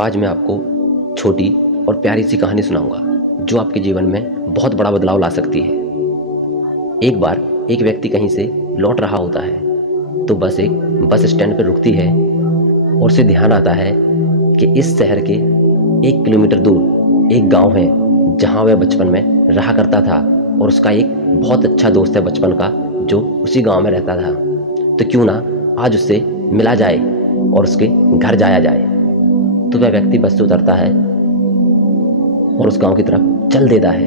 आज मैं आपको छोटी और प्यारी सी कहानी सुनाऊंगा जो आपके जीवन में बहुत बड़ा बदलाव ला सकती है। एक बार एक व्यक्ति कहीं से लौट रहा होता है तो बस एक बस स्टैंड पर रुकती है और उसे ध्यान आता है कि इस शहर के 1 किलोमीटर दूर एक गांव है जहां वह बचपन में रहा करता था और उसका एक बहुत अच्छा दोस्त है बचपन का जो उसी गांव में रहता था। तो क्यों ना आज उससे मिला जाए और उसके घर जाया जाए। तो वह व्यक्ति बस से उतरता है और उस गांव की तरफ चल देता है।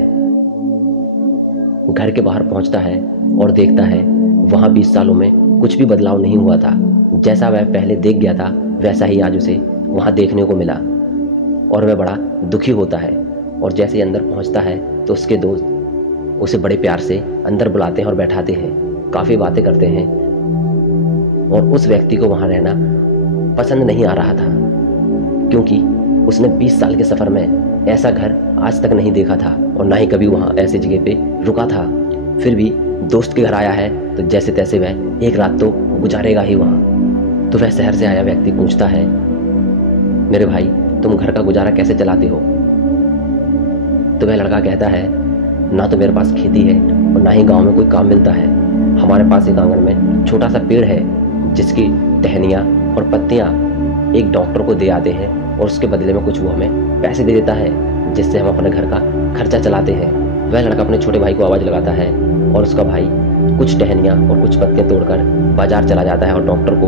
घर के बाहर पहुंचता है और देखता है वहां 20 सालों में कुछ भी बदलाव नहीं हुआ था। जैसा वह पहले देख गया था वैसा ही आज उसे वहां देखने को मिला और वह बड़ा दुखी होता है। और जैसे ही अंदर पहुंचता है तो उसके दोस्त उसे बड़े प्यार से अंदर बुलाते हैं और बैठाते हैं, काफ़ी बातें करते हैं। और उस व्यक्ति को वहां रहना पसंद नहीं आ रहा था क्योंकि उसने 20 साल के सफ़र में ऐसा घर आज तक नहीं देखा था और ना ही कभी वहाँ ऐसी जगह पे रुका था। फिर भी दोस्त के घर आया है तो जैसे तैसे वह एक रात तो गुजारेगा ही वहाँ। तो वह शहर से आया व्यक्ति पूछता है, मेरे भाई तुम घर का गुजारा कैसे चलाते हो? तो वह लड़का कहता है, ना तो मेरे पास खेती है और ना ही गाँव में कोई काम मिलता है। हमारे पास एक आंगन में छोटा सा पेड़ है जिसकी टहनियाँ और पत्तियाँ एक डॉक्टर को दे आते हैं और उसके बदले में कुछ वो हमें पैसे दे देता है जिससे हम अपने घर का खर्चा चलाते हैं। वह लड़का अपने छोटे भाई को आवाज़ लगाता है और उसका भाई कुछ टहनियाँ और कुछ पत्तियाँ तोड़कर बाजार चला जाता है और डॉक्टर को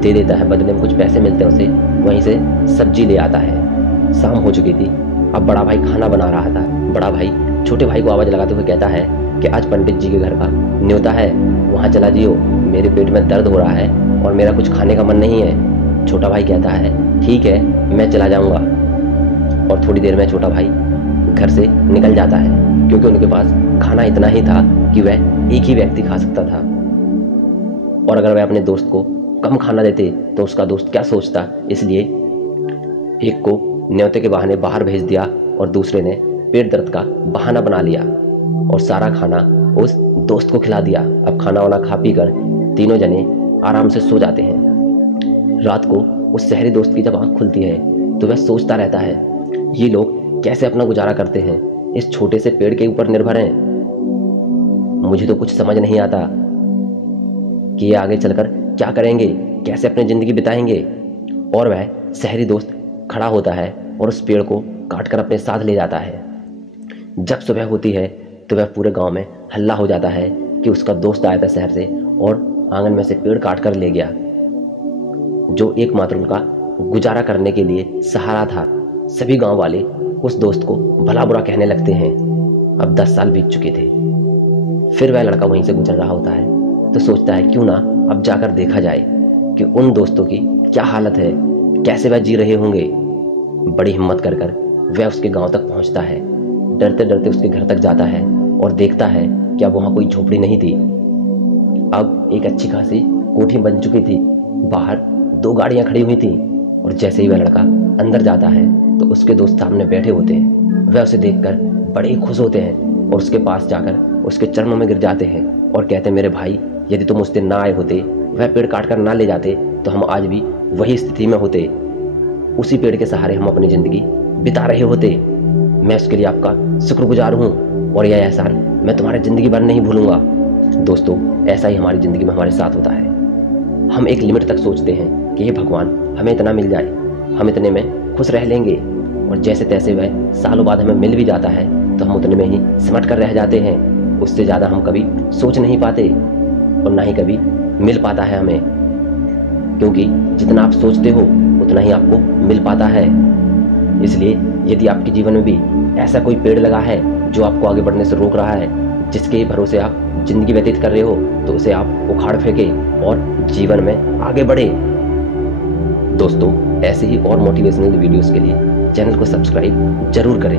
दे देता है। बदले में कुछ पैसे मिलते हैं उसे, वहीं से सब्जी ले आता है। शाम हो चुकी थी, अब बड़ा भाई खाना बना रहा था। बड़ा भाई छोटे भाई को आवाज़ लगाते हुए कहता है कि आज पंडित जी के घर का न्योता है, वहाँ चला जियो, मेरे पेट में दर्द हो रहा है और मेरा कुछ खाने का मन नहीं है। छोटा भाई कहता है, ठीक है मैं चला जाऊँगा। और थोड़ी देर में छोटा भाई घर से निकल जाता है क्योंकि उनके पास खाना इतना ही था कि वह एक ही व्यक्ति खा सकता था। और अगर वह अपने दोस्त को कम खाना देते तो उसका दोस्त क्या सोचता, इसलिए एक को न्योते के बहाने बाहर भेज दिया और दूसरे ने पेट दर्द का बहाना बना लिया और सारा खाना उस दोस्त को खिला दिया। अब खाना वाना खा पी कर तीनों जने आराम से सो जाते हैं। रात को उस शहरी दोस्त की जब आँख खुलती है तो वह सोचता रहता है, ये लोग कैसे अपना गुजारा करते हैं, इस छोटे से पेड़ के ऊपर निर्भर हैं। मुझे तो कुछ समझ नहीं आता कि ये आगे चलकर क्या करेंगे, कैसे अपनी ज़िंदगी बिताएंगे। और वह शहरी दोस्त खड़ा होता है और उस पेड़ को काट कर अपने साथ ले जाता है। जब सुबह होती है तो वह पूरे गांव में हल्ला हो जाता है कि उसका दोस्त आया था शहर से और आंगन में से पेड़ काट कर ले गया जो एकमात्र उनका गुजारा करने के लिए सहारा था। सभी गांव वाले उस दोस्त को भला बुरा कहने लगते हैं। अब 10 साल बीत चुके थे। फिर वह लड़का वहीं से गुजर रहा होता है तो सोचता है क्यों ना अब जाकर देखा जाए कि उन दोस्तों की क्या हालत है, कैसे वह जी रहे होंगे। बड़ी हिम्मत कर वह उसके गांव तक पहुंचता है। डरते डरते उसके घर तक जाता है और देखता है कि अब वहाँ कोई झोपड़ी नहीं थी, अब एक अच्छी खासी कोठी बन चुकी थी। बाहर 2 गाड़ियाँ खड़ी हुई थी और जैसे ही वह लड़का अंदर जाता है तो उसके दोस्त सामने बैठे होते हैं। वह उसे देखकर बड़े ही खुश होते हैं और उसके पास जाकर उसके चरणों में गिर जाते हैं और कहते हैं, मेरे भाई यदि तुम उस दिन ना आए होते, वह पेड़ काट कर ना ले जाते तो हम आज भी वही स्थिति में होते, उसी पेड़ के सहारे हम अपनी ज़िंदगी बिता रहे होते। मैं उसके लिए आपका शुक्रगुजार हूँ और यह एहसान मैं तुम्हारी ज़िंदगी भर नहीं भूलूंगा। दोस्तों, ऐसा ही हमारी ज़िंदगी में हमारे साथ होता है। हम एक लिमिट तक सोचते हैं कि हे भगवान हमें इतना मिल जाए, हम इतने में खुश रह लेंगे, और जैसे तैसे वह सालों बाद हमें मिल भी जाता है तो हम उतने में ही सिमट कर रह जाते हैं। उससे ज़्यादा हम कभी सोच नहीं पाते और ना ही कभी मिल पाता है हमें, क्योंकि जितना आप सोचते हो उतना ही आपको मिल पाता है। इसलिए यदि आपके जीवन में भी ऐसा कोई पेड़ लगा है जो आपको आगे बढ़ने से रोक रहा है, जिसके भरोसे आप जिंदगी व्यतीत कर रहे हो, तो उसे आप उखाड़ फेंकें और जीवन में आगे बढ़े। दोस्तों, ऐसे ही और मोटिवेशनल वीडियोस के लिए चैनल को सब्सक्राइब जरूर करें।